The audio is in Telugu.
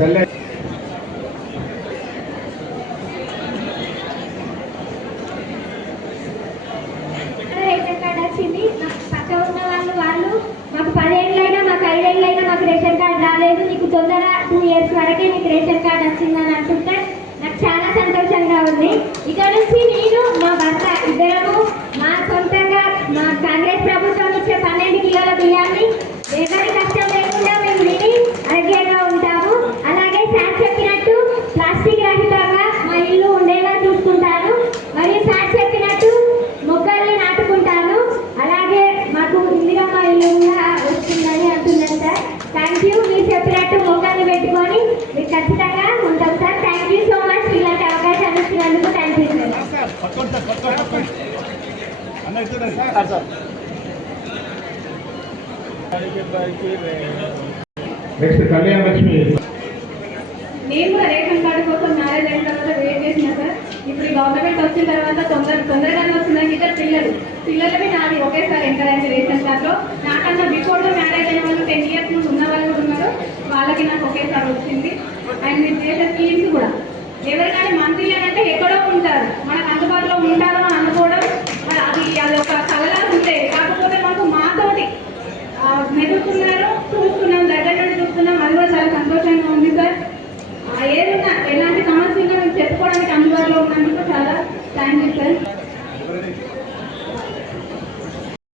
తెల్ల. రేషన్ కార్డు వచ్చింది? నాకు పక్క ఉన్న వాళ్ళు వాళ్ళు. మాకు పదేళ్ళైనా మాకు ఐదేళ్ళైనా మాకు రేషన్ కార్డు రాలేదు. నీకు తొందర టూ ఇయర్స్ వరకే నీకు రేషన్ కార్డు వచ్చిందని అంటుంటే నాకు చాలా సంతోషంగా ఉంది. ఇక్కడ నుంచి నేను మా భర్త ఇద్దరము మా సొంతంగా మా కాంగ్రెస్ ప్రభుత్వం ఇచ్చే పన్నెండు కిలోల బియ్యాన్ని ఎవరి థ్యాంక్ యూ మీరు చెప్పినట్టు మొక్కల్ని పెట్టుకొని మీరు ఖచ్చితంగా ఉంటాం sir. Thank you so much ఇలాంటి అవకాశాలు ఇచ్చినందుకు thank you sir next Kalyana Lakshmi. నేను కూడా రేషన్ కార్డు కోసం మ్యారేజ్ అయిన తర్వాత వెయిట్ చేసిన సార్. ఇప్పుడు గవర్నమెంట్ వచ్చిన తర్వాత తొందర తొందరగానే వస్తుందని ఇద్దరు పిల్లలు. పిల్లలవి నాది ఒకేసారి ఎంటర్ అయింది రేషన్ కార్డులో. నాకన్నా పార్టీ నాకు ఒకేసారి వచ్చింది. అండ్ మీరు చేసే స్కీమ్స్ కూడా. ఎవరికైనా మంత్రి అంటే ఎక్కడో ఉంటారు. మనకు అందుబాటులో ఉంటారో అని అనుకోవడం మరి అది అది ఒక కలలా ఉంటే. కాకపోతే మాకు మాతోటి మెదులుతున్నారు చూస్తున్నారు.